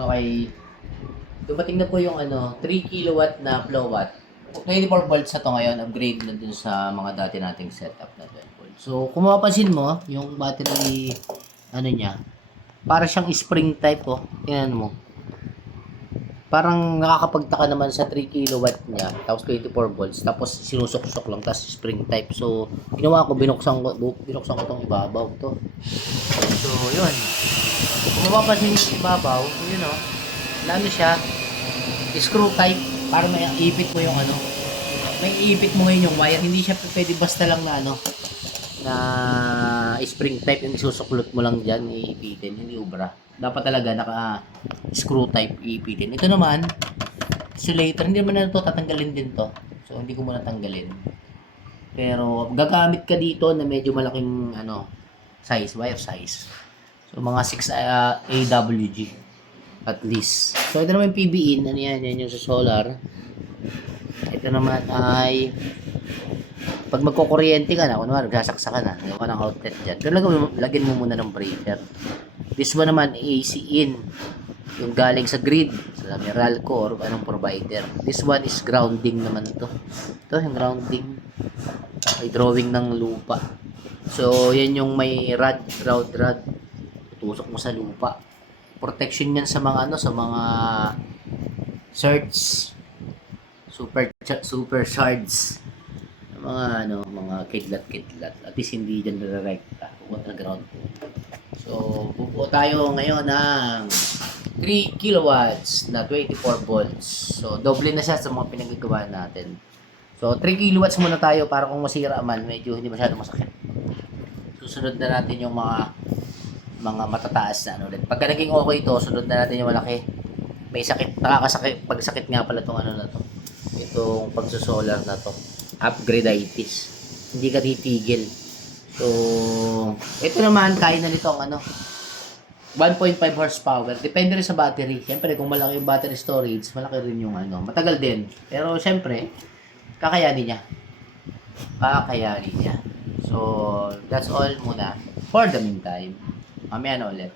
Okay. Dumating na po yung 3 kilowatt na flow watt. 24 volts na to ngayon, upgrade na dun sa mga dati nating setup na 12 volts. So, kung mapapansin mo, yung battery, niya, para siyang spring type, oh. Tingnan mo. Parang nakakapagtaka naman sa 3 kilowatt niya, tapos 24 volts, tapos sinusok-sok lang, tapos spring type. So, ginawa ko, binuksan ko tong ibabaw to. So, yun. Kung mapapansin yung ibabaw, yun o, siya, screw type, para may ipit mo yung may ipit mo ngayon yung wire, hindi siya pwede basta lang na na spring type yung isusuklot mo lang dyan, iipitin, hindi ubra. Dapat talaga naka-screw type iipitin. Ito naman, insulator, hindi naman na ito tatanggalin din to. So, hindi ko muna tanggalin. Pero, gagamit ka dito na medyo malaking, size, wire size. So, mga 6 AWG at least. So, ito naman yung PB-in. Yan yung sa solar. Ito naman ay pag magkukuryente ka na, kunwari, gasaksa ka na, gawa ka ng outlet dyan. Pero lagyan mo muna ng breaker. This one naman, AC in. Yung galing sa grid, sa Meralco or anong provider. This one is grounding naman to. Ito, yung grounding. May drawing ng lupa. So, yan yung may ground rod. Tutusok mo sa lupa. Protection yan sa mga sa mga surge. Super shards. Mga kidlat. At least hindi dyan nare-recta. Huwag na ground po. So, bubuo tayo ngayon ng 3 kilowatts na 24 volts. So, doble na siya sa mga pinagagawa natin. So, 3 kilowatts muna tayo para kung masira man, medyo hindi masyadong masakit. Susunod na natin yung mga matataas na ulit. Pagka naging okay ito, sunod na natin yung malaki. May sakit, nakakasakit, pagsakit nga pala itong na to. Itong pagsusolar na to. Upgrade-itis. Hindi ka titigil. So, ito naman, kaya na nito ang 1.5 horsepower. Depende rin sa battery. Siyempre, kung malaki yung battery storage, malaki rin yung matagal din. Pero, siyempre, kakayanin niya. So, that's all muna for the meantime. Mamaya na ulit.